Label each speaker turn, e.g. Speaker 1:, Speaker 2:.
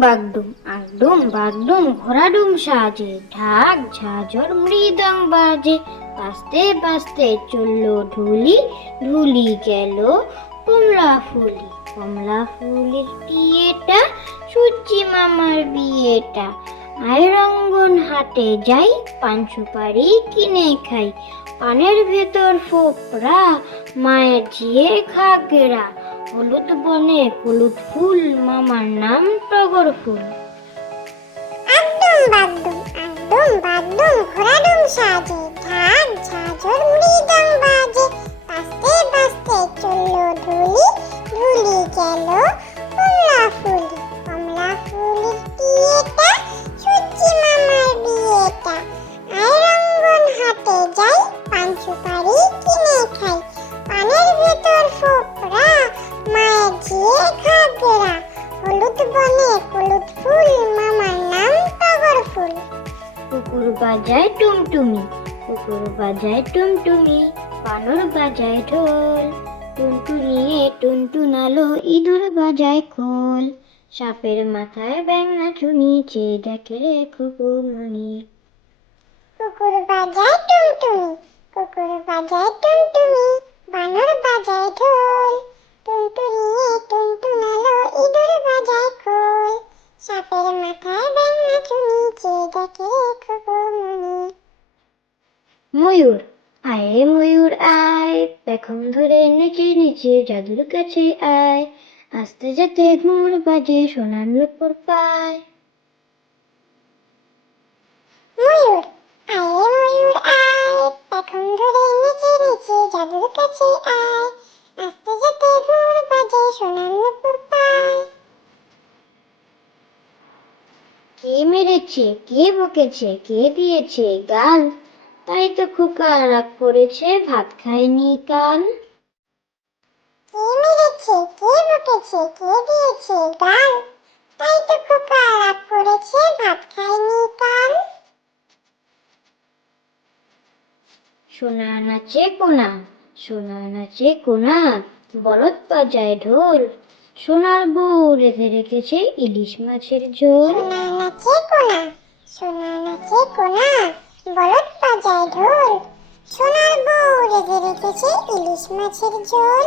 Speaker 1: বাগডুম, আগডুম, বাগডুম, ঘোড়াডুম সাজে। ঢাক ঝাঁঝর মৃদং বাজে। বাজতে বাজতে চলল ঢুলি ঢুলি গেল কমলা ফুলি। কমলা ফুলের বিয়েটা সূর্যি মামার বিয়েটা। আয়রঙ্গন হাটে যাই পান সুপারি কিনে খাই। পানের ভেতর ফোপরা মায়ের ঝিয়ে ঘাগরা। হলুদ বনে হলুদ ফুল, মামার নাম টগর ফুল।
Speaker 2: একদম বাগদুম একদম বাগদুম ঘোড়াডুম সাজে ঢাক ঝাঁঝর মৃদং বাজে। বাজতে বাজতে চলল ধুলি ধুলি গেল
Speaker 1: বাজায় টুমটুমি কুকুর বাজায় টুমটুমি বানর বাজায় ঢোল টুনটুনিয়ে টুনটুনালো ইঁদুর বাজায় খোল। সাপের মাথায় ব্যাঙা চুনি চেয়ে দেখে রে খুকুমনি
Speaker 2: কুকুর বাজায় টুনটুনি কুকুর বাজায় টুনটুনি বানর বাজায় ঢোল টুনটুনিয়ে টুনটুনালো ইঁদুর বাজায় খোল সাপের মাথায় ব্যাঙা চুনি চেয়ে দেখে খুকুমনি
Speaker 1: ময়ূর, আয় ময়ূর, আয়। পেখম ধরে নেচে নিচে জাদুর কাছে আয়। আস্তে যাতে মোর বাজে সোনার নুপুর পায়। কে মেরেছে কে বকেছে কে দিয়েছে গাল? তাই তো খোকা রাগ করেছে ভাত খায়নি কাল।
Speaker 2: কে মেরেছে কে বকেছে কে দিয়েছে গাল? তাই তো খোকা রাগ করেছে ভাত খায়নি কাল।
Speaker 1: সোনা নাচে কোনা সোনা নাচে কোনা বলদ বাজায় ঢোল। সোনার বউ রেখে রেখেছে ইলিশ মাছের ঝোল।
Speaker 2: সোনার বউ রেঁধে রেখেছে ইলিশ মাছের ঝোল।